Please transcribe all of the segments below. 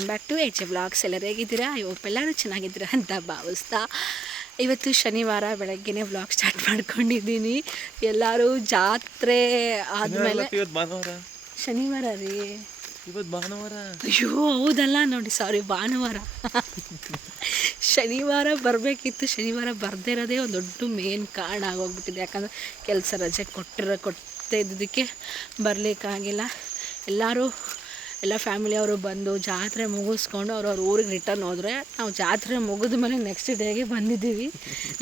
Welcome back to H blogs. ಎಲ್ಲರೂ ಹೇಗಿದ್ದೀರಾ? ಎಲ್ಲರೂ ಚೆನ್ನಾಗಿದ್ದೀರಾ ಅಂತ ಭಾವಿಸ್ತಾ ಇವತ್ತು ಶನಿವಾರ ಬೆಳಗ್ಗೆನೇ ಬ್ಲಾಗ್ ಸ್ಟಾರ್ಟ್ ಮಾಡ್ಕೊಂಡಿದ್ದೀನಿ. ಎಲ್ಲರೂ ಜಾತ್ರೆ ಆದಮೇಲೆ ಶನಿವಾರ ರೀ, ಅಯ್ಯೋ ಹೌದಲ್ಲ ನೋಡಿ, ಸಾರಿ ಭಾನುವಾರ. ಶನಿವಾರ ಬರಬೇಕಿತ್ತು, ಶನಿವಾರ ಬರದೇ ಇರೋದೇ ಒಂದು ದೊಡ್ಡ ಮೇನ್ ಕಾರಣ ಆಗೋಗ್ಬಿಟ್ಟಿದೆ. ಯಾಕಂದರೆ ಕೆಲಸ ರಜೆ ಕೊಟ್ಟೇ ಇದ್ದದಕ್ಕೆ ಬರಲಿಕ್ಕಾಗಿಲ್ಲ. ಎಲ್ಲ ಫ್ಯಾಮಿಲಿಯವರು ಬಂದು ಜಾತ್ರೆ ಮುಗಿಸ್ಕೊಂಡು ಅವ್ರವ್ರ ಊರಿಗೆ ರಿಟರ್ನ್ ಹೋದರೆ, ನಾವು ಜಾತ್ರೆ ಮುಗಿದ ಮೇಲೆ ನೆಕ್ಸ್ಟ್ ಡೇಗೆ ಬಂದಿದ್ದೀವಿ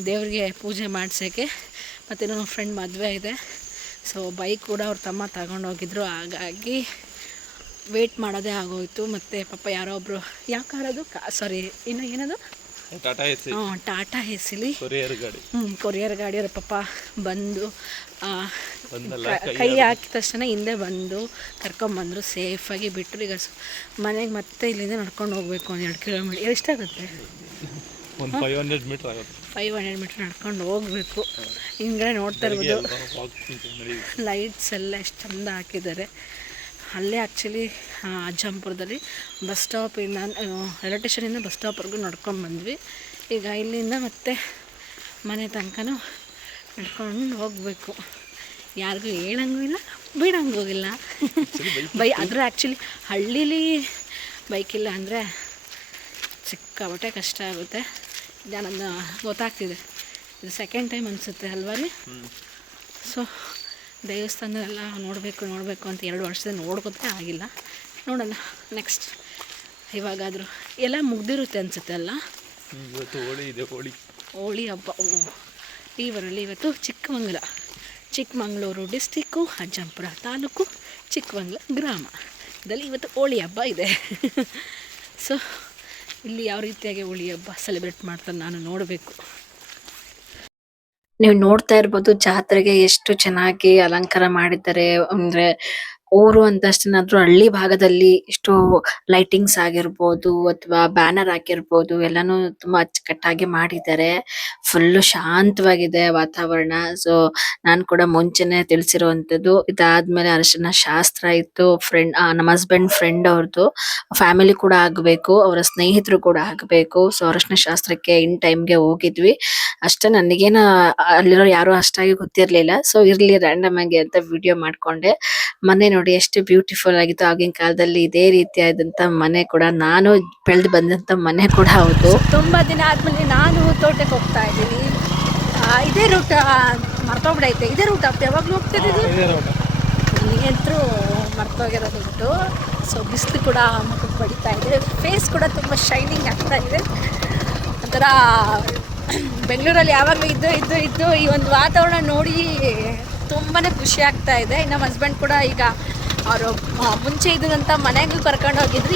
ದೇವ್ರಿಗೆ ಪೂಜೆ ಮಾಡಿಸೋಕ್ಕೆ. ಮತ್ತು ನಮ್ಮ ಫ್ರೆಂಡ್ ಮದುವೆ ಇದೆ, ಸೊ ಬೈಕ್ ಕೂಡ ಅವ್ರ ತಮ್ಮ ತಗೊಂಡೋಗಿದ್ರು, ಹಾಗಾಗಿ ವೇಟ್ ಮಾಡೋದೇ ಆಗೋಯಿತು. ಮತ್ತು ಪಾಪ ಯಾರೋ ಒಬ್ಬರು ಯಾವ ಕಾರದು ಸಾರಿ ಇನ್ನು ಏನದು ಟಾಟಾ ಎಸಿಲಿ ಕೊರಿಯರ್ ಗಾಡಿಯವ್ರ ಪಾಪ ಬಂದು ಕೈ ಹಾಕಿದ ತಕ್ಷಣ ಹಿಂದೆ ಬಂದು ಕರ್ಕೊಂಬಂದರು, ಸೇಫಾಗಿ ಬಿಟ್ಟರು. ಈಗ ಮನೆಗೆ ಮತ್ತೆ ಇಲ್ಲಿಂದ ನಡ್ಕೊಂಡು ಹೋಗಬೇಕು, ಒಂದು 2 ಕಿಲೋಮೀಟರ್ ಎಷ್ಟಾಗುತ್ತೆ, 500 ಮೀಟ್ರ್ ನಡ್ಕೊಂಡು ಹೋಗಬೇಕು. ಹಿಂಗಡೆ ನೋಡ್ತಾ ಇರ್ಬೋದು ಲೈಟ್ಸ್ ಎಲ್ಲ ಎಷ್ಟು ಚಂದ ಹಾಕಿದ್ದಾರೆ. ಅಲ್ಲೇ ಆ್ಯಕ್ಚುಲಿ ಅಜ್ಜಂಪುರದಲ್ಲಿ ಬಸ್ ಸ್ಟಾಪಿಂದ ರೈಲ್ವೆ ಸ್ಟೇಷನಿಂದ ಬಸ್ ಸ್ಟಾಪ್ವರೆಗೂ ನಡ್ಕೊಂಡು ಬಂದ್ವಿ. ಈಗ ಇಲ್ಲಿಂದ ಮತ್ತೆ ಮನೆ ತನಕನೂ ನಡ್ಕೊಂಡು ಹೋಗಬೇಕು. ಯಾರಿಗೂ ಹೇಳಂಗೂ ಇಲ್ಲ, ಬಿಡಂಗೂ ಇಲ್ಲ. ಆದರೆ ಆ್ಯಕ್ಚುಲಿ ಹಳ್ಳೀಲಿ ಬೈಕಿಲ್ಲ ಅಂದರೆ ಸಿಕ್ಕಾಬಟ್ಟೆ ಕಷ್ಟ ಆಗುತ್ತೆ. ನನ್ನ ಗೊತ್ತಾಗ್ತಿದೆ, ಇದು ಸೆಕೆಂಡ್ ಟೈಮ್ ಅನಿಸುತ್ತೆ ಅಲ್ವಾ ರೀ. ಸೊ ದೇವಸ್ಥಾನ ನೋಡಬೇಕು ಅಂತ 2 ವರ್ಷದಿಂದ ನೋಡ್ಕೊತೇ ಆಗಿಲ್ಲ. ನೋಡೋಣ ನೆಕ್ಸ್ಟ್ ಇವಾಗಾದರೂ. ಎಲ್ಲ ಮುಗ್ದಿರುತ್ತೆ ಅನಿಸುತ್ತೆ ಅಲ್ಲ, ಹೋಳಿ ಹಬ್ಬ. ಇವರಲ್ಲಿ ಇವತ್ತು ಚಿಕ್ಕಮಗಳೂರು ಡಿಸ್ಟಿಕ್ಕು, ಅಜ್ಜಂಪುರ ತಾಲೂಕು, ಚಿಕ್ಕಮಗಳೂರು ಗ್ರಾಮದಲ್ಲಿ ಇವತ್ತು ಹೋಳಿ ಹಬ್ಬ ಇದೆ. ಸೊ ಇಲ್ಲಿ ಯಾವ ರೀತಿಯಾಗಿ ಹೋಳಿ ಹಬ್ಬ ಸೆಲೆಬ್ರೇಟ್ ಮಾಡ್ತಾರೆ ನಾನು ನೋಡಬೇಕು. ನೀವು ನೋಡ್ತಾ ಇರ್ಬೋದು ಜಾತ್ರೆಗೆ ಎಷ್ಟು ಚೆನ್ನಾಗಿ ಅಲಂಕಾರ ಮಾಡಿದ್ದಾರೆ. ಅಂದ್ರೆ ಊರು ಅಂತಷ್ಟೇನಾದ್ರೂ ಹಳ್ಳಿ ಭಾಗದಲ್ಲಿ ಇಷ್ಟು ಲೈಟಿಂಗ್ಸ್ ಆಗಿರ್ಬೋದು ಅಥವಾ ಬ್ಯಾನರ್ ಹಾಕಿರ್ಬೋದು, ಎಲ್ಲಾನು ತುಂಬಾ ಅಚ್ಚುಕಟ್ಟಾಗಿ ಮಾಡಿದ್ದಾರೆ. ಫುಲ್ಲು ಶಾಂತವಾಗಿದೆ ವಾತಾವರಣ. ಸೊ ನಾನು ಕೂಡ ಮುಂಚೆನೆ ತಿಳಿಸಿರುವಂತದ್ದು, ಇದಾದ್ಮೇಲೆ ಅರಿಶಿನ ಶಾಸ್ತ್ರ ಇತ್ತು. ನಮ್ಮ ಹಸ್ಬೆಂಡ್ ಫ್ರೆಂಡ್ ಅವ್ರದ್ದು ಫ್ಯಾಮಿಲಿ ಕೂಡ ಆಗಬೇಕು, ಅವರ ಸ್ನೇಹಿತರು ಕೂಡ ಆಗಬೇಕು. ಸೊ ಅರಿಶಿನ ಶಾಸ್ತ್ರಕ್ಕೆ ಇನ್ ಟೈಮ್ಗೆ ಹೋಗಿದ್ವಿ ಅಷ್ಟೇ. ನನಗೇನು ಅಲ್ಲಿರೋ ಯಾರು ಅಷ್ಟಾಗಿ ಗೊತ್ತಿರ್ಲಿಲ್ಲ, ಸೊ ಇರ್ಲಿ ರ್ಯಾಂಡಮ್ ಆಗಿ ಅಂತ ವಿಡಿಯೋ ಮಾಡ್ಕೊಂಡೆ. ಮನೆ ನೋಡಿ ಎಷ್ಟು ಬ್ಯೂಟಿಫುಲ್ ಆಗಿತ್ತು. ಆಗಿನ ಕಾಲದಲ್ಲಿ ಇದೇ ರೀತಿಯಾದಂತ ಮನೆ ಕೂಡ, ನಾನು ಬೆಳೆದು ಬಂದಂತ ಮನೆ ಕೂಡ ಹೌದು. ತುಂಬಾ ದಿನ ಆದ್ಮೇಲೆ ನಾನು ತೋಟಕ್ಕೆ ಹೋಗ್ತಾ ಇದ್ದೀನಿ. ಇದೇ ರೂಟ್ ಮರ್ತೋಗ್ಬಿಡೈತೆ, ಇದೇ ರೂಟ್ ಯಾವಾಗ್ಲೂ ಹೋಗ್ತಿದ್ದು, ನನಗಂತೂ ಮರ್ತೋಗಿರೋದುಂಟು. ಸೊ ಬಿಸಿಲು ಕೂಡ ಮುಖಕ್ಕೆ ಬಡಿತಾ ಇದೆ, ಫೇಸ್ ಕೂಡ ತುಂಬ ಶೈನಿಂಗ್ ಆಗ್ತಾ ಇದೆ. ಒಂಥರ ಬೆಂಗಳೂರಲ್ಲಿ ಯಾವಾಗಲೂ ಇದ್ದು ಈ ಒಂದು ವಾತಾವರಣ ನೋಡಿ ತುಂಬಾ ಖುಷಿ ಆಗ್ತಾ ಇದೆ. ನಮ್ಮ ಹಸ್ಬೆಂಡ್ ಕೂಡ ಈಗ ಅವರು ಮುಂಚೆ ಇದ್ದಂಥ ಮನೆಗೂ ಕರ್ಕೊಂಡು ಹೋಗಿದ್ರು.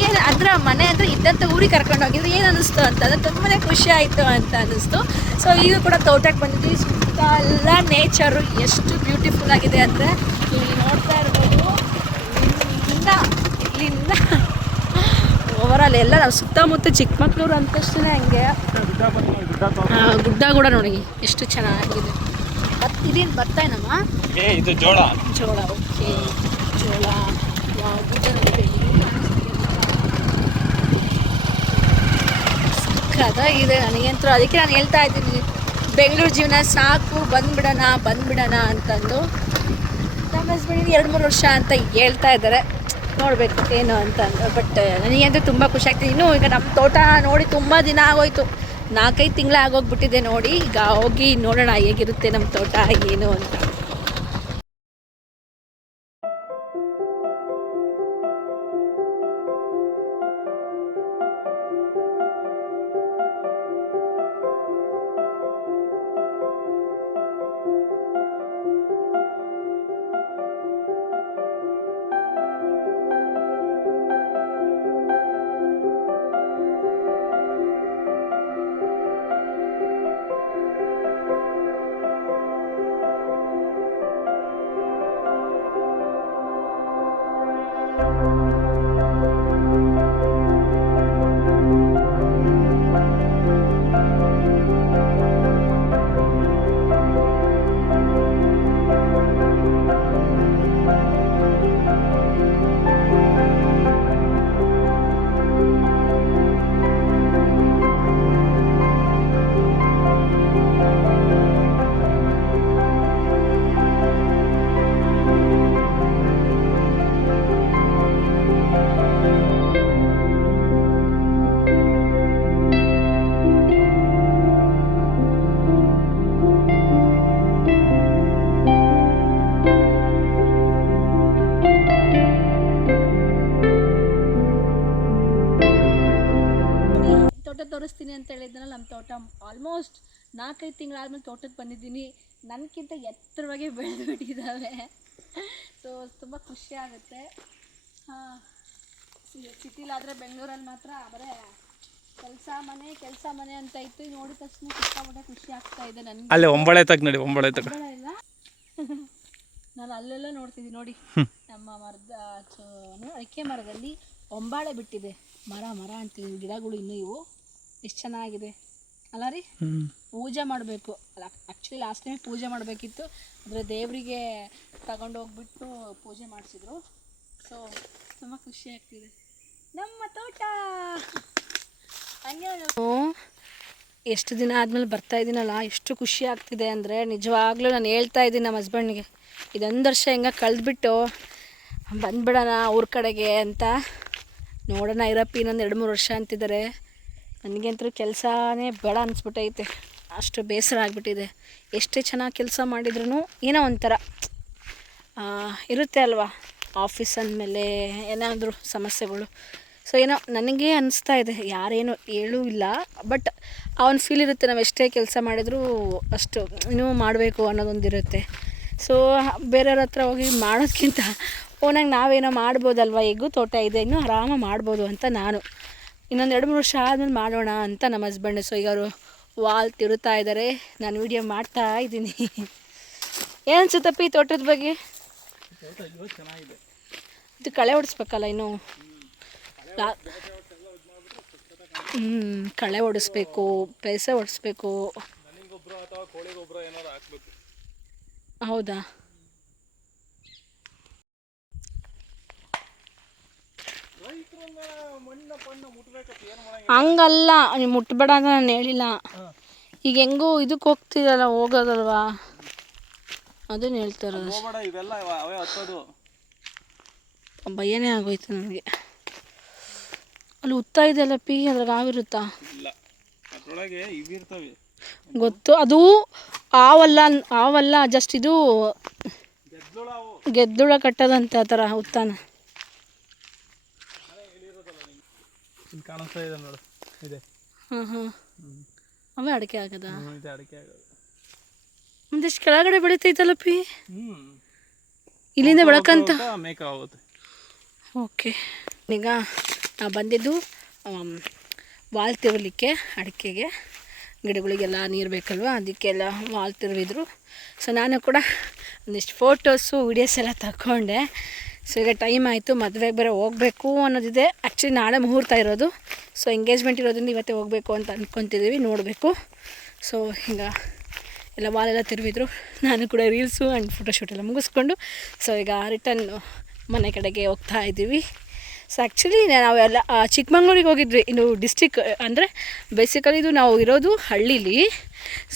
ಮನೆ ಅಂದರೆ ಇದ್ದಂಥ ಊರಿಗೆ ಕರ್ಕೊಂಡು ಹೋಗಿದ್ರು. ಏನು ಅನ್ನಿಸ್ತು ಅಂತಂದರೆ ತುಂಬಾ ಖುಷಿ ಆಯಿತು ಅಂತ ಅನ್ನಿಸ್ತು. ಸೊ ಈಗ ಕೂಡ ತೋಟಕ್ಕೆ ಬಂದಿದ್ವಿ. ಸುತ್ತ ಎಲ್ಲ ನೇಚರು ಎಷ್ಟು ಬ್ಯೂಟಿಫುಲ್ ಆಗಿದೆ ಅಂದರೆ ಇಲ್ಲಿ ನೋಡ್ತಾ ಇರ್ಬೋದು. ಇಲ್ಲಿಂದ ಓವರಾಲ್ ಎಲ್ಲ ನಾವು ಸುತ್ತಮುತ್ತ ಚಿಕ್ಕಮಗಳೂರು ಅಂತಷ್ಟೇ ಹಂಗೆ ಗುಡ್ಡ ಕೂಡ ನೋಡಿ ಎಷ್ಟು ಚೆನ್ನಾಗಿದೆ. ಇದೇನು ಬರ್ತಾಯಿನಮ್ಮ, ಇದು ಜೋಳ. ಓಕೆ, ಜೋಳ ಇದೆ ನನಗಂತೂ. ಅದಕ್ಕೆ ನಾನು ಹೇಳ್ತಾ ಇದ್ದೀನಿ, ಬೆಂಗಳೂರು ಜೀವನ ಸಾಕು, ಬಂದ್ಬಿಡೋಣ ಅಂತಂದು. ನಮ್ಮ ಹಸ್ಬೆಂಡ್ 2-3 ವರ್ಷ ಅಂತ ಹೇಳ್ತಾ ಇದ್ದಾರೆ, ನೋಡಬೇಕು ಏನು ಅಂತಂದು. ಬಟ್ ನನಗಂತೂ ತುಂಬ ಖುಷಿ ಆಗ್ತಿದೆ. ಇನ್ನೂ ಈಗ ನಮ್ಮ ತೋಟ ನೋಡಿ ತುಂಬ ದಿನ ಆಗೋಯ್ತು, 4-5 ತಿಂಗಳು ಆಗೋಗ್ಬಿಟ್ಟಿದೆ ನೋಡಿ. ಈಗ ಹೋಗಿ ನೋಡೋಣ ಹೇಗಿರುತ್ತೆ ನಮ್ಮ ತೋಟ ಏನು ಅಂತ. ತೋಟ ತೋರಿಸ್ತೀನಿ ಅಂತ ಹೇಳಿದ್ನಲ್ಲ, ನಮ್ಮ ತೋಟ ಆಲ್ಮೋಸ್ಟ್ 4-5 ತಿಂಗಳಾದ್ಮೇಲೆ ತೋಟಕ್ಕೆ ಬಂದಿದ್ದೀನಿ. ನನಗಿಂತ ಎತ್ತರವಾಗಿ ಬೆಳೆದ್ಬಿಟ್ಟಿದ್ದಾವೆ. ಸೊ ತುಂಬ ಖುಷಿ ಆಗುತ್ತೆ. ಹಾಂ, ಸಿಟಿಲಾದರೆ ಬೆಂಗಳೂರಲ್ಲಿ ಮಾತ್ರ ಬರೀ ಕೆಲಸ ಮನೆ ಅಂತ ಇತ್ತು. ನೋಡಿದ ತಕ್ಷಣ ಸಿಕ್ಕಾಪಟ್ಟೆ ಖುಷಿ ಆಗ್ತಾ ಇದೆ ನನಗೆ. ಅಲ್ಲೇ ಒಂಬಳೆ ತಗ ನೋಡಿ, ಒಂಬಳೆ ತಗ ಇಲ್ಲ ನಾನು ಅಲ್ಲೆಲ್ಲ ನೋಡ್ತಿದ್ದೀನಿ ನೋಡಿ, ನಮ್ಮ ಮರದ ಅಡಿಕೆ ಮರದಲ್ಲಿ ಒಂಬಾಳೆ ಬಿಟ್ಟಿದೆ. ಮರ ಅಂತೀವಿ, ಗಿಡಗಳು ಇನ್ನೂ ಇವು ಎಷ್ಟು ಚೆನ್ನಾಗಿದೆ ಅಲ್ಲ ರೀ. ಪೂಜೆ ಮಾಡಬೇಕು ಅಲ್ಲ, ಆ್ಯಕ್ಚುಲಿ ಲಾಸ್ಟ್ ಟೈಮ್ ಪೂಜೆ ಮಾಡಬೇಕಿತ್ತು, ಅಂದರೆ ದೇವರಿಗೆ ತಗೊಂಡೋಗ್ಬಿಟ್ಟು ಪೂಜೆ ಮಾಡಿಸಿದ್ರು. ಸೊ ತುಂಬ ಖುಷಿ ಆಗ್ತಿದೆ ನಮ್ಮ ತೋಟ. ಹಂಗೆ ಎಷ್ಟು ದಿನ ಆದಮೇಲೆ ಬರ್ತಾ ಇದ್ದೀನಲ್ಲ, ಎಷ್ಟು ಖುಷಿ ಆಗ್ತಿದೆ ಅಂದರೆ ನಿಜವಾಗ್ಲೂ ನಾನು ಹೇಳ್ತಾ ಇದ್ದೀನಿ ನಮ್ಮ ಹಸ್ಬೆಂಡ್ಗೆ, ಇದೊಂದು ವರ್ಷ ಹೆಂಗೆ ಕಳೆದ್ಬಿಟ್ಟು ಬಂದ್ಬಿಡೋಣ ಊರ ಕಡೆಗೆ ಅಂತ. ನೋಡೋಣ ಇರಪ್ಪಿ, ಇನ್ನೊಂದು 2-3 ವರ್ಷ ಅಂತಿದ್ದಾರೆ. ನನಗಂತೂ ಕೆಲಸನೇ ಬೇಡ ಅನಿಸ್ಬಿಟ್ಟೈತೆ, ಅಷ್ಟು ಬೇಸರ ಆಗಿಬಿಟ್ಟಿದೆ. ಎಷ್ಟೇ ಚೆನ್ನಾಗಿ ಕೆಲಸ ಮಾಡಿದ್ರೂ ಏನೋ ಒಂಥರ ಇರುತ್ತೆ ಅಲ್ವಾ, ಆಫೀಸ್ ಅಂದಮೇಲೆ ಏನಾದರೂ ಸಮಸ್ಯೆಗಳು. ಸೊ ಏನೋ ನನಗೆ ಅನಿಸ್ತಾ ಇದೆ, ಯಾರೇನು ಹೇಳೂ ಇಲ್ಲ, ಬಟ್ ಅವನ ಫೀಲ್ ಇರುತ್ತೆ, ನಾವು ಎಷ್ಟೇ ಕೆಲಸ ಮಾಡಿದರೂ ಅಷ್ಟು ಇನ್ನೂ ಮಾಡಬೇಕು ಅನ್ನೋದೊಂದಿರುತ್ತೆ. ಸೊ ಬೇರೆಯವ್ರ ಹತ್ರ ಹೋಗಿ ಮಾಡೋದಕ್ಕಿಂತ ಓನಾಗಿ ನಾವೇನೋ ಮಾಡ್ಬೋದಲ್ವ, ಹೇಗೂ ತೋಟ ಇದೆ, ಇನ್ನೂ ಆರಾಮಾಗಿ ಮಾಡ್ಬೋದು ಅಂತ ನಾನು. ಇನ್ನೊಂದು 2-3 ವರ್ಷ ಆದಮೇಲೆ ಮಾಡೋಣ ಅಂತ ನಮ್ಮ ಹಸ್ಬೆಂಡ್. ಸೊ ಈಗ ಅವರು ವಾಲ್ ತಿರುತ್ತಾ ಇದ್ದಾರೆ, ನಾನು ವೀಡಿಯೋ ಮಾಡ್ತಾ ಇದ್ದೀನಿ. ಏನು ಅನ್ಸುತ್ತಪ್ಪ ಈ ತೋಟದ ಬಗ್ಗೆ? ಇದು ಕಳೆ ಹೊಡಿಸ್ಬೇಕಲ್ಲ ಇನ್ನೂ. ಕಳೆ ಹೊಡಿಸ್ಬೇಕು, ಪೈಸೆ ಹೊಡಿಸ್ಬೇಕು. ಹೌದಾ? ಹಂಗಲ್ಲ, ನೀವು ಮುಟ್ಬೇಡ ಅಂತ ನಾನು ಹೇಳಿಲ್ಲ. ಈಗ ಹೆಂಗೂ ಇದಕ್ಕೆ ಹೋಗ್ತಿರಲ್ಲ, ಹೋಗೋದಲ್ವಾ, ಅದನ್ನ ಹೇಳ್ತಾರೆ. ಭಯನೇ ಆಗೋಯ್ತು ನನಗೆ. ಅಲ್ಲಿ ಉತ್ತಾ ಇದೆಯಲ್ಲ ಪಿ, ಅದ್ರಾಗ ಆಗಿರುತ್ತಾ ಗೊತ್ತು. ಅದು ಆವಲ್ಲ ಜಸ್ಟ್ ಇದು ಗೆದ್ದುಳ ಕಟ್ಟದಂತೆ ಆ ಥರ ಉತ್ತಾನ. ಹಾಂ ಅವೇ ಅಡಿಕೆ ಆಗದ? ಒಂದಿಷ್ಟು ಕೆಳಗಡೆ ಬೆಳಿತೈತಲ್ಲ ಪಿ, ಇಲ್ಲಿಂದ ಬೆಳಕಂತ. ಓಕೆ, ಈಗ ನಾವು ಬಂದಿದ್ದು ವಾಲ್ ತಿರ್ಲಿಕ್ಕೆ, ಅಡಿಕೆಗೆ ಗಿಡಗಳಿಗೆಲ್ಲ ನೀರು ಬೇಕಲ್ವ, ಅದಕ್ಕೆಲ್ಲ ವಾಲ್ ತಿರುವಿದ್ರು. ಸೊ ನಾನು ಕೂಡ ಒಂದಿಷ್ಟು ಫೋಟೋಸು ವೀಡಿಯೋಸ್ ಎಲ್ಲ ತಗೊಂಡೆ. ಸೊ ಈಗ ಟೈಮ್ ಆಯಿತು, ಮದುವೆಗೆ ಬೇರೆ ಹೋಗಬೇಕು ಅನ್ನೋದಿದೆ. ಆ್ಯಕ್ಚುಲಿ ನಾಳೆ ಮುಹೂರ್ತ ಇರೋದು, ಸೊ ಎಂಗೇಜ್ಮೆಂಟ್ ಇರೋದ್ರಿಂದ ಇವತ್ತೇ ಹೋಗಬೇಕು ಅಂತ ಅಂದ್ಕೊತಿದ್ದೀವಿ, ನೋಡಬೇಕು. ಸೊ ಈಗ ಎಲ್ಲ ವಾಲೆಲ್ಲ ತಿರುವಿದ್ರು, ನಾನು ಕೂಡ ರೀಲ್ಸು ಆ್ಯಂಡ್ ಫೋಟೋಶೂಟ್ ಎಲ್ಲ ಮುಗಿಸ್ಕೊಂಡು ಸೊ ಈಗ ರಿಟರ್ನ್ ಮನೆ ಕಡೆಗೆ ಹೋಗ್ತಾ ಇದ್ದೀವಿ. ಸೊ ಆ್ಯಕ್ಚುಲಿ ನಾವೆಲ್ಲ ಚಿಕ್ಕಮಂಗ್ಳೂರಿಗೆ ಹೋಗಿದ್ವಿ. ಇನ್ನು ಡಿಸ್ಟ್ರಿಕ್ ಅಂದರೆ ಬೇಸಿಕಲಿ ಇದು ನಾವು ಇರೋದು ಹಳ್ಳೀಲಿ,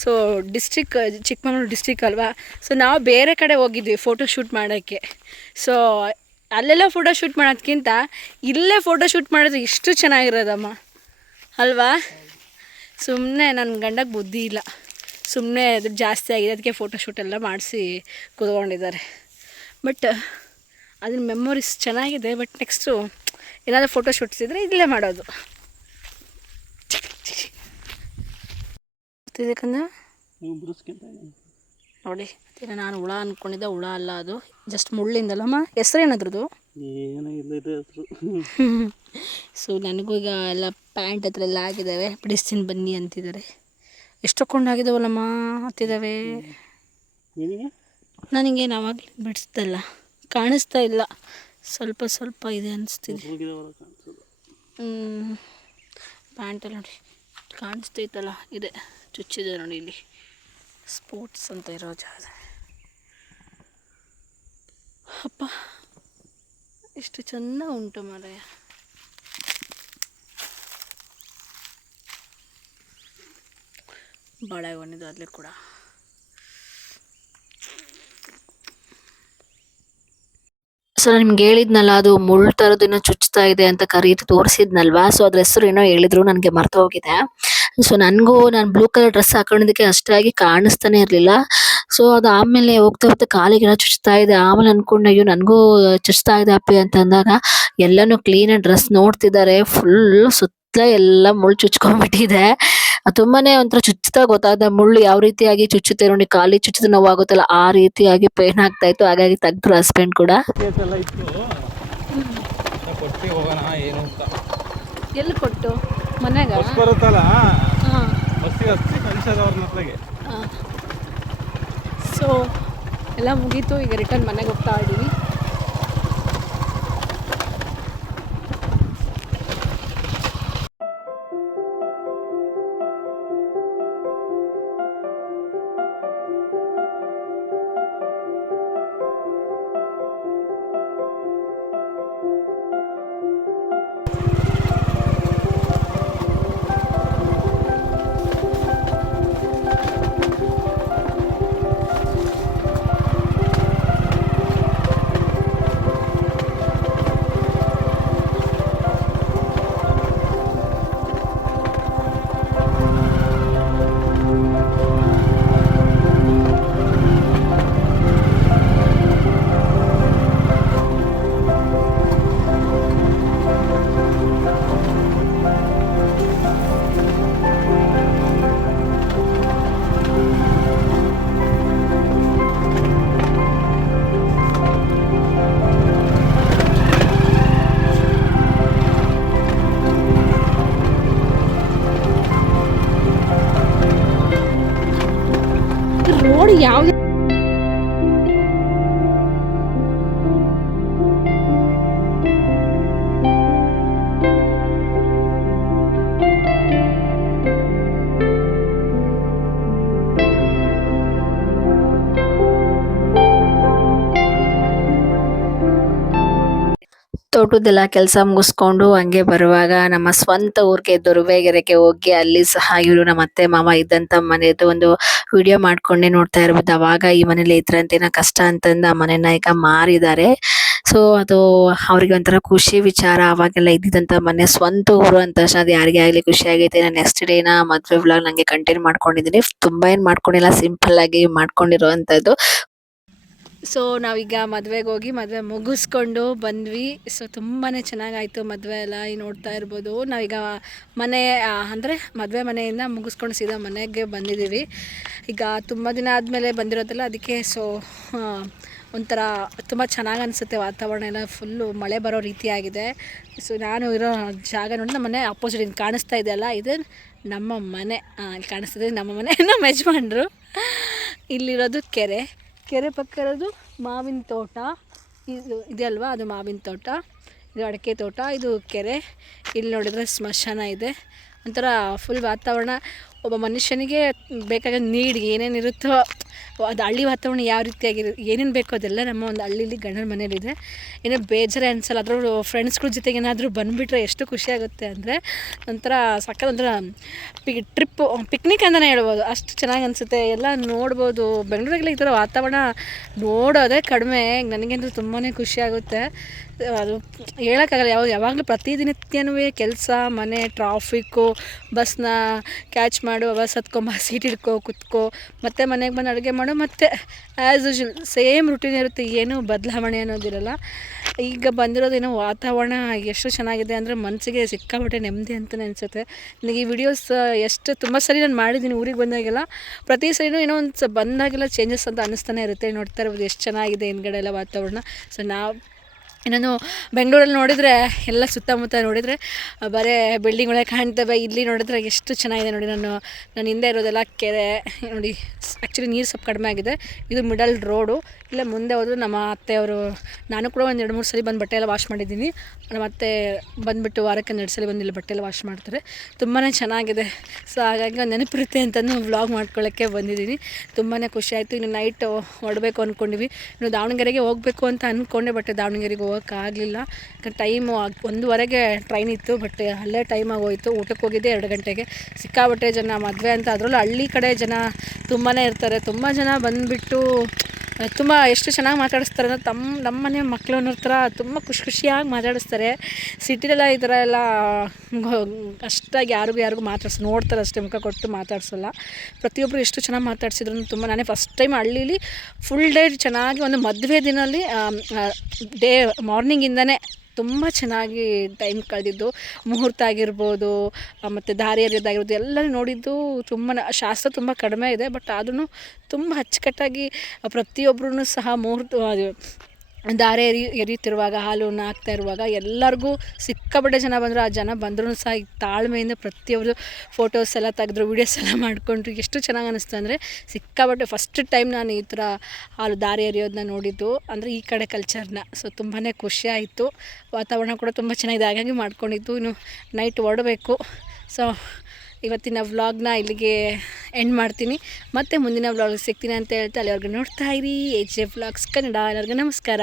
ಸೊ ಚಿಕ್ಕಮಂಗ್ಳೂರು ಡಿಸ್ಟ್ರಿಕ್ ಅಲ್ವಾ. ಸೊ ನಾವು ಬೇರೆ ಕಡೆ ಹೋಗಿದ್ವಿ ಫೋಟೋಶೂಟ್ ಮಾಡೋಕ್ಕೆ. ಸೊ ಅಲ್ಲೆಲ್ಲ ಫೋಟೋಶೂಟ್ ಮಾಡೋದಕ್ಕಿಂತ ಇಲ್ಲೇ ಫೋಟೋಶೂಟ್ ಮಾಡೋದು ಎಷ್ಟು ಚೆನ್ನಾಗಿರೋದಮ್ಮ ಅಲ್ವಾ. ಸುಮ್ಮನೆ ನನ್ನ ಗಂಡಗೆ ಬುದ್ಧಿ ಇಲ್ಲ, ಸುಮ್ಮನೆ ಅದು ಜಾಸ್ತಿ ಆಗಿದೆ, ಅದಕ್ಕೆ ಫೋಟೋಶೂಟ್ ಎಲ್ಲ ಮಾಡಿಸಿ ಕೂತ್ಕೊಂಡಿದ್ದಾರೆ. ಬಟ್ ಅದ್ರ ಮೆಮೊರೀಸ್ ಚೆನ್ನಾಗಿದೆ. ಬಟ್ ನೆಕ್ಸ್ಟು ಏನಾದರೂ ಫೋಟೋಶೂಟ್ಸ್ ಇದ್ದರೆ ಇಲ್ಲೇ ಮಾಡೋದು. ಇದಕ್ಕಂದ ನೋಡಿ, ನಾನು ಹುಳ ಅಂದ್ಕೊಂಡಿದ್ದೆ, ಹುಳ ಅಲ್ಲ, ಅದು ಜಸ್ಟ್ ಮುಳ್ಳಿಂದಲ್ಲಮ್ಮ. ಹೆಸ್ರು ಏನದ್ರದ್ದು? ಸೊ ನನಗೂ ಈಗ ಎಲ್ಲ ಪ್ಯಾಂಟ್ ಹತ್ರ ಎಲ್ಲ ಆಗಿದ್ದಾವೆ, ಬಿಡಿಸ್ತೀನಿ ಬನ್ನಿ ಅಂತಿದ್ದಾರೆ. ಎಷ್ಟೊಂದಾಗಿದ್ದಾವಲ್ಲಮ್ಮ, ಹತ್ತಿದ್ದಾವೆ. ನನಗೇನು ಆವಾಗಲೇ ಬಿಡಿಸ್ದಲ್ಲ, ಕಾಣಿಸ್ತಾ ಇಲ್ಲ, ಸ್ವಲ್ಪ ಇದೆ ಅನಿಸ್ತಿದೆ. ಪ್ಯಾಂಟಲ್ಲಿ ನೋಡಿ ಕಾಣಿಸ್ತೈತಲ್ಲ, ಇದೆ, ಚುಚ್ಚಿದೆ ನೋಡಿ ಇಲ್ಲಿ, ಸ್ಪೋರ್ಟ್ಸ್ ಅಂತ ಇರೋ ಜಾಗ. ಅಪ್ಪ ಎಷ್ಟು ಚೆನ್ನಾಗಿ ಉಂಟು ಮಾರಾಯ. ಬಾಳೆಗೊನೆದು ಅಲ್ಲಿ ಕೂಡ. ಸೊ ನಿಮ್ಗೆ ಹೇಳಿದ್ನಲ್ಲ, ಅದು ಮುಳ್ಳು ಥರದ್ದು ಚುಚ್ತಾ ಇದೆ ಅಂತ ಕರೀತಿ ತೋರಿಸಿದ್ನಲ್ವಾ. ಸೊ ಅದ್ರ ಹೆಸರು ಏನೋ ಹೇಳಿದ್ರು, ನನಗೆ ಮರ್ತು ಹೋಗಿದೆ. ಸೊ ನಾನು ಬ್ಲೂ ಕಲರ್ ಡ್ರೆಸ್ ಹಾಕೊಂಡಿದ್ದಕ್ಕೆ ಅಷ್ಟಾಗಿ ಕಾಣಿಸ್ತಾನೆ ಇರಲಿಲ್ಲ. ಸೊ ಅದು ಆಮೇಲೆ ಹೋಗ್ತಾ ಕಾಲಿಗೆಲ್ಲ ಚುಚ್ತಾ ಇದೆ. ಆಮೇಲೆ ಅನ್ಕೊಂಡೆ, ಅಯ್ಯೋ ನನಗೂ ಚುಚ್ತಾ ಇದೆ ಅಪ್ಪಿ ಅಂತ ಅಂದಾಗ ಎಲ್ಲನೂ ಕ್ಲೀನಾಗಿ ಡ್ರೆಸ್ ನೋಡ್ತಿದ್ದಾರೆ. ಫುಲ್ ಎಲ್ಲ ಮುಳ್ಳು ಚುಚ್ಕೊಂಡ್ಬಿಟ್ಟಿದೆ. ತುಂಬಾನೇ ಒಂಥರ ಚುಚ್ಚುತ್ತಾ ಗೊತ್ತಾದ ಮುಳ್ಳು ಯಾವ ರೀತಿಯಾಗಿ ಚುಚ್ಚುತ್ತೆ ನೋಡಿ, ಕಾಲಿಗೆ ಚುಚ್ಚಿದ್ರೆ ನೋವಾಗುತ್ತಲ್ಲ ಆ ರೀತಿಯಾಗಿ ಪೇನ್ ಆಗ್ತಾ ಇತ್ತು. ಹಾಗಾಗಿ ತೆಗ್ದ್ರು ಹಸ್ಬೆಂಡ್ ಕೂಡ. ಎಲ್ಲ ಇತ್ತು ಕೊಟ್ಟು ಹೋಗೋಣ ಏನು ಅಂತ. ಎಲ್ಲಿ ಕೊಟ್ಟು ಮನೆಗ ಬಸ್ ಬರುತ್ತಲ್ಲ, ಹಾಂ ಬಸ್ಸಿಗೆ ಹಚ್ಚಿ ಕಳಿಸೋದವ್ರನ್ನ ಹತ್ಲಾಗೆ. ಸೊ ಎಲ್ಲ ಮುಗೀತು, ಈಗ ರಿಟರ್ನ್ ಮನೆಗೆ ಹೋಗ್ತಾ ಇದ್ದೀವಿ. ರೋಡ್ ಯಾವ್ದು ತೋಟದ್ದೆಲ್ಲ ಕೆಲಸ ಮುಗಿಸ್ಕೊಂಡು ಹಂಗೆ ಬರುವಾಗ ನಮ್ಮ ಸ್ವಂತ ಊರಿಗೆ ದೊರವೇಗೆರೆಗೆ ಹೋಗಿ ಅಲ್ಲಿ ಸಹ ಇವರು ನಮ್ಮ ಅತ್ತೆ ಮಾವ ಇದ್ದಂಥ ಮನೆಯದು ಒಂದು ವಿಡಿಯೋ ಮಾಡ್ಕೊಂಡೆ ನೋಡ್ತಾ ಇರ್ಬೋದು. ಅವಾಗ ಈ ಮನೇಲಿ ಇದ್ರಂತೇನೋ ಕಷ್ಟ ಅಂತಂದು ಆ ಮನೆನ ಈಗ ಮಾರಿದ್ದಾರೆ. ಸೊ ಅದು ಅವ್ರಿಗೆ ಒಂಥರ ಖುಷಿ ವಿಚಾರ. ಅವಾಗೆಲ್ಲ ಇದ್ದಿದ್ದಂಥ ಮನೆ ಸ್ವಂತ ಊರು ಅಂತ ತಕ್ಷಣ ಅದು ಯಾರಿಗೇ ಆಗಲಿ ಖುಷಿ ಆಗೈತೆ. ನಾನು ನೆಕ್ಸ್ಟ್ ಡೇನ ಮದುವೆ ವ್ಲಾಗ್ ನನಗೆ ಕಂಟಿನ್ಯೂ ಮಾಡ್ಕೊಂಡಿದ್ದೀನಿ. ತುಂಬ ಏನು ಮಾಡ್ಕೊಂಡಿಲ್ಲ, ಸಿಂಪಲ್ ಆಗಿ ಮಾಡ್ಕೊಂಡಿರುವಂಥದ್ದು. ಸೊ ನಾವೀಗ ಮದುವೆಗೆ ಹೋಗಿ ಮದುವೆ ಮುಗಿಸ್ಕೊಂಡು ಬಂದ್ವಿ. ಸೊ ತುಂಬಾ ಚೆನ್ನಾಗಾಯಿತು ಮದುವೆ ಎಲ್ಲ. ಈಗ ನೋಡ್ತಾ ಇರ್ಬೋದು ನಾವೀಗ ಮನೆ ಅಂದರೆ ಮದುವೆ ಮನೆಯಿಂದ ಮುಗಿಸ್ಕೊಂಡು ಸೀದಾ ಮನೆಗೆ ಬಂದಿದ್ದೀವಿ. ಈಗ ತುಂಬ ದಿನ ಆದಮೇಲೆ ಬಂದಿರೋದಲ್ಲ, ಅದಕ್ಕೆ ಸೊ ಒಂಥರ ತುಂಬ ಚೆನ್ನಾಗಿ ಅನಿಸುತ್ತೆ. ವಾತಾವರಣ ಎಲ್ಲ ಫುಲ್ಲು ಮಳೆ ಬರೋ ರೀತಿಯಾಗಿದೆ. ಸೊ ನಾನು ಇರೋ ಜಾಗ ನೋಡಿ ನಮ್ಮ ಮನೆ ಅಪೋಸಿಟ್ ಇದು ಕಾಣಿಸ್ತಾ ಇದೆಯಲ್ಲ, ಇದು ನಮ್ಮ ಮನೆ. ಇಲ್ಲಿ ಕಾಣಿಸ್ತಿದೆ ನಮ್ಮ ಮನೆ, ನಮ್ಮ ಯಜಮಾನ್ರು. ಇಲ್ಲಿರೋದು ಕೆರೆ ಪಕ್ಕ ಇರೋದು ಮಾವಿನ ತೋಟ. ಇದೆ ಅಲ್ವಾ, ಅದು ಮಾವಿನ ತೋಟ, ಇದು ಅಡಿಕೆ ತೋಟ, ಇದು ಕೆರೆ. ಇಲ್ಲಿ ನೋಡಿದರೆ ಸ್ಮಶಾನ ಇದೆ. ಒಂಥರ ಫುಲ್ ವಾತಾವರಣ ಒಬ್ಬ ಮನುಷ್ಯನಿಗೆ ಬೇಕಾದ ನೀಡ್ ಏನೇನಿರುತ್ತೋ ಅದು ಹಳ್ಳಿ ವಾತಾವರಣ ಯಾವ ರೀತಿಯಾಗಿರೋ ಏನೇನು ಬೇಕೋ ಅದೆಲ್ಲ ನಮ್ಮ ಒಂದು ಹಳ್ಳೀಲಿ ಗಂಡನ ಮನೇಲಿದೆ. ಏನೋ ಬೇಜಾರೇ ಅನಿಸಲ್ಲ. ಅದ್ರೂ ಫ್ರೆಂಡ್ಸ್ಗಳ ಜೊತೆಗೆ ಏನಾದರೂ ಬಂದುಬಿಟ್ರೆ ಎಷ್ಟು ಖುಷಿಯಾಗುತ್ತೆ ಅಂದರೆ ಒಂಥರ ಸಕ್ಕತ್ ಒಂಥರ ಟ್ರಿಪ್ಪು ಪಿಕ್ನಿಕ್ ಅಂತಲೇ ಹೇಳ್ಬೋದು. ಅಷ್ಟು ಚೆನ್ನಾಗಿ ಅನಿಸುತ್ತೆ, ಎಲ್ಲ ನೋಡ್ಬೋದು. ಬೆಂಗಳೂರಿಗೆಲ್ಲ ಈ ಥರ ವಾತಾವರಣ ನೋಡೋದೇ ಕಡಿಮೆ. ನನಗಂತೂ ತುಂಬಾ ಖುಷಿಯಾಗುತ್ತೆ. ಅದು ಹೇಳೋಕ್ಕಾಗಲ್ಲ. ಯಾವಾಗಲೂ ಪ್ರತಿದಿನಿತ್ಯನೂ ಕೆಲಸ, ಮನೆ, ಟ್ರಾಫಿಕ್ಕು, ಬಸ್ನ ಕ್ಯಾಚ್ ಮಾಡು, ಬಸ್ ಹತ್ಕೊಂಬ, ಸೀಟ್ ಹಿಡ್ಕೊ, ಕುತ್ಕೋ, ಮತ್ತೆ ಮನೆಗೆ ಬಂದು ಅಡುಗೆ ಮಾಡು, ಮತ್ತು ಆ್ಯಸ್ ಯೂಶ್ವಲ್ ಸೇಮ್ ರುಟೀನ್ ಇರುತ್ತೆ. ಏನೂ ಬದಲಾವಣೆ ಅನ್ನೋದಿರಲ್ಲ. ಈಗ ಬಂದಿರೋದೇನೋ ವಾತಾವರಣ ಎಷ್ಟು ಚೆನ್ನಾಗಿದೆ ಅಂದರೆ ಮನಸ್ಸಿಗೆ ಸಿಕ್ಕಾಪಟ್ಟೆ ನೆಮ್ಮದಿ ಅಂತಲೇ ಅನಿಸುತ್ತೆ. ನನಗೆ ಈ ವಿಡಿಯೋಸ್ ಎಷ್ಟು ತುಂಬ ಸರಿ ನಾನು ಮಾಡಿದ್ದೀನಿ ಊರಿಗೆ ಬಂದಾಗೆಲ್ಲ. ಪ್ರತಿ ಸರಿನೂ ಏನೋ ಒಂದು ಬಂದಾಗೆಲ್ಲ ಚೇಂಜಸ್ ಅಂತ ಅನ್ನಿಸ್ತಾನೆ ಇರುತ್ತೆ. ನೋಡ್ತಾ ಇರ್ಬೋದು ಎಷ್ಟು ಚೆನ್ನಾಗಿದೆ ಹಿಂದ್ಗಡೆ ಎಲ್ಲ ವಾತಾವರಣ. ಸೊ ನಾವು ಇನ್ನೊಂದು ಬೆಂಗಳೂರಲ್ಲಿ ನೋಡಿದರೆ ಎಲ್ಲ ಸುತ್ತಮುತ್ತ ನೋಡಿದರೆ ಬರೀ ಬಿಲ್ಡಿಂಗ್ಗಳೇ ಕಾಣ್ತವೆ. ಇಲ್ಲಿ ನೋಡಿದ್ರೆ ಎಷ್ಟು ಚೆನ್ನಾಗಿದೆ ನೋಡಿ. ನಾನು ಹಿಂದೆ ಇರೋದೆಲ್ಲ ಕೆರೆ ನೋಡಿ. ಆ್ಯಕ್ಚುಲಿ ನೀರು ಸ್ವಲ್ಪ ಕಡಿಮೆ ಆಗಿದೆ. ಇದು ಮಿಡಲ್ ರೋಡು. ಇಲ್ಲ ಮುಂದೆ ಹೋದ್ರೆ ನಮ್ಮ ಅತ್ತೆಯವರು, ನಾನು ಕೂಡ ಒಂದು 2-3 ಸಲ ಬಂದು ಬಟ್ಟೆ ಎಲ್ಲ ವಾಶ್ ಮಾಡಿದ್ದೀನಿ. ನಮ್ಮ ಅತ್ತೆ ಬಂದುಬಿಟ್ಟು ವಾರಕ್ಕೆ 2 ಸಲ ಬಂದು ಇಲ್ಲಿ ಬಟ್ಟೆ ಎಲ್ಲ ವಾಶ್ ಮಾಡ್ತಾರೆ. ತುಂಬಾ ಚೆನ್ನಾಗಿದೆ. ಸೊ ಹಾಗಾಗಿ ಒಂದು ನೆನಪಿರುತ್ತೆ ಅಂತಂದು ವ್ಲಾಗ್ ಮಾಡ್ಕೊಳ್ಳೋಕ್ಕೆ ಬಂದಿದ್ದೀನಿ. ತುಂಬಾ ಖುಷಿ ಆಯಿತು. ಇನ್ನು ನೈಟು ಹೊರಡಬೇಕು ಅಂದ್ಕೊಂಡಿವಿ. ಇನ್ನು ದಾವಣಗೆರೆಗೆ ಹೋಗಬೇಕು ಅಂತ ಅಂದ್ಕೊಂಡೆ, ಬಟ್ ದಾವಣಗೆರೆಗೆ ಹೋಗೋಕ್ಕಾಗಲಿಲ್ಲ. ಟೈಮು 1:15ಗೆ ಟ್ರೈನ್ ಇತ್ತು, ಬಟ್ ಅಲ್ಲೇ ಟೈಮ್ ಆಗೋಯಿತು. ಊಟಕ್ಕೆ ಹೋಗಿದ್ದೆ 2 ಗಂಟೆಗೆ. ಸಿಕ್ಕಾಬಟ್ಟೆ ಜನ ಮದುವೆ ಅಂತ, ಅದರಲ್ಲೂ ಹಳ್ಳಿ ಕಡೆ ಜನ ತುಂಬಾ ಇರ್ತಾರೆ. ತುಂಬ ಜನ ಬಂದುಬಿಟ್ಟು ತುಂಬ ಎಷ್ಟು ಚೆನ್ನಾಗಿ ಮಾತಾಡಿಸ್ತಾರೆ ಅಂದರೆ ನಮ್ಮ ಮನೆ ಮಕ್ಕಳು ಅನ್ನೋ ಥರ ತುಂಬ ಖುಷಿಯಾಗಿ ಮಾತಾಡಿಸ್ತಾರೆ. ಸಿಟಿಲೆಲ್ಲ ಈ ಥರ ಎಲ್ಲ ಅಷ್ಟಾಗಿ ಯಾರಿಗೂ ನೋಡ್ತಾರೆ ಅಷ್ಟೇ, ಮುಖ ಕೊಟ್ಟು ಮಾತಾಡ್ಸೋಲ್ಲ. ಪ್ರತಿಯೊಬ್ಬರು ಎಷ್ಟು ಚೆನ್ನಾಗಿ ಮಾತಾಡ್ಸಿದ್ರು ತುಂಬ. ನಾನೇ ಫಸ್ಟ್ ಟೈಮ್ ಹಳ್ಳೀಲಿ ಫುಲ್ ಡೇ ಚೆನ್ನಾಗಿ ಒಂದು ಮದುವೆ ದಿನಲ್ಲಿ ಡೇ ಮಾರ್ನಿಂಗಿಂದನೇ ತುಂಬ ಚೆನ್ನಾಗಿ ಟೈಮ್ ಕಳೆದಿದ್ದು. ಮುಹೂರ್ತ ಆಗಿರ್ಬೋದು ಮತ್ತು ದಾರಿ ಎರೆಯೋದಾಗಿರ್ಬೋದು ಎಲ್ಲನೂ ನೋಡಿದ್ದು. ತುಂಬ ಶಾಸ್ತ್ರ ತುಂಬ ಕಡಿಮೆ ಇದೆ, ಬಟ್ ಆದ್ರೂ ತುಂಬ ಅಚ್ಚುಕಟ್ಟಾಗಿ ಪ್ರತಿಯೊಬ್ಬರೂ ಸಹ ದಾರೆ ಎರಿಯುತ್ತಿರುವಾಗ, ಹಾಲನ್ನು ಹಾಕ್ತಾ ಇರುವಾಗ ಎಲ್ಲರಿಗೂ ಸಿಕ್ಕಾಪಟ್ಟೆ ಜನ ಬಂದರು. ಆ ಜನ ಬಂದರೂ ಸಹ ಈ ತಾಳ್ಮೆಯಿಂದ ಪ್ರತಿಯೊಬ್ಬರು ಫೋಟೋಸ್ ಎಲ್ಲ ತೆಗೆದ್ರು, ವೀಡಿಯೋಸ್ ಎಲ್ಲ ಮಾಡಿಕೊಂಡ್ರು. ಎಷ್ಟು ಚೆನ್ನಾಗಿ ಅನ್ನಿಸ್ತು ಅಂದರೆ ಸಿಕ್ಕಾಪಟ್ಟೆ ಫಸ್ಟ್ ಟೈಮ್ ನಾನು ಈ ಥರ ಹಾಲು ದಾರೆ ಎರೆಯೋದನ್ನ ನೋಡಿದ್ದು, ಅಂದರೆ ಈ ಕಡೆ ಕಲ್ಚರ್ನ. ಸೊ ತುಂಬಾ ಖುಷಿ ಆಯಿತು. ವಾತಾವರಣ ಕೂಡ ತುಂಬ ಚೆನ್ನಾಗಿದೆ, ಹಾಗಾಗಿ ಮಾಡ್ಕೊಂಡಿದ್ದು. ಇನ್ನು ನೈಟ್ ಹೊರಡಬೇಕು. ಸೊ ಇವತ್ತಿನ ವ್ಲಾಗ್ನ ಇಲ್ಲಿಗೆ ಎಂಡ್ ಮಾಡ್ತೀನಿ. ಮತ್ತೆ ಮುಂದಿನ ವ್ಲಾಗ್ ಸಿಗ್ತೀನಿ ಅಂತ ಹೇಳ್ತಾ ಅಲ್ಲಿವರೆಗೂ ನೋಡ್ತಾ ಇರಿ AJ ವ್ಲಾಗ್ಸ್ ಕನ್ನಡ. ಎಲ್ಲರಿಗೂ ನಮಸ್ಕಾರ.